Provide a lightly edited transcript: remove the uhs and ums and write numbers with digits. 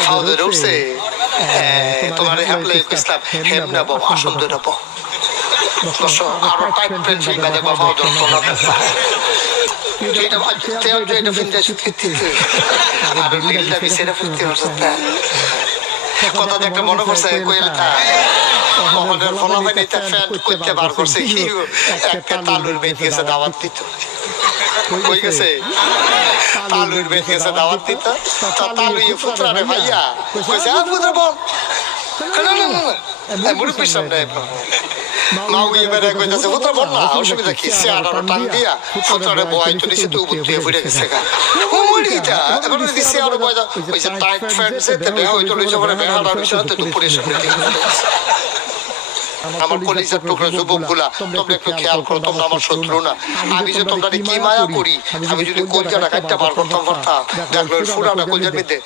খাও ধরে উঠছে তোমার হ্যাপলে ইসলাম হেম না বাবা আসল ধরে বাবা বসো আরো টাইট পেন্সিল বাজে বাবা ধর তোলা এটা ফিনজাস ফিরতে আর নীলটা বিছেরা ফিরতে হচ্ছে কথা দেখে মনে করছে কইলটা আমাদের ফলাফানিতে ফ্যান করতে বার করছে কি একটা তালুর বেদ গেছে দাওয়াত দিত কই গেছে তালুর বেদ গেছে দাওয়াত দিত তা তালুই পুত্রা রে ভাইয়া কইছে পুত্র বল না না না মুরব্বীর সামনে মাউ এবারে কইতাছে পুত্র বল না অসুবিধা কি চেয়ার আর টান দিয়া পুত্ররে বয় তো নিচে তো উপরে পড়ে গেছে গা ও মরিটা এবার দিছে আর বয় ওই যে টাইট ফ্যান যেতে বে ওই তো লইছে পরে বেহার আর সাথে তো পড়ে শুনে আমার কলিজার টুকরা যুবকগুলা তোমরা একটু খেয়াল করো তোমরা আমার শত্রু না আমি যে তোমরা কি মায়া করি আমি যদি কলজাটা কাটতে বার করতাম পারতাম দেখলো ফুরাটা কলজার মধ্যে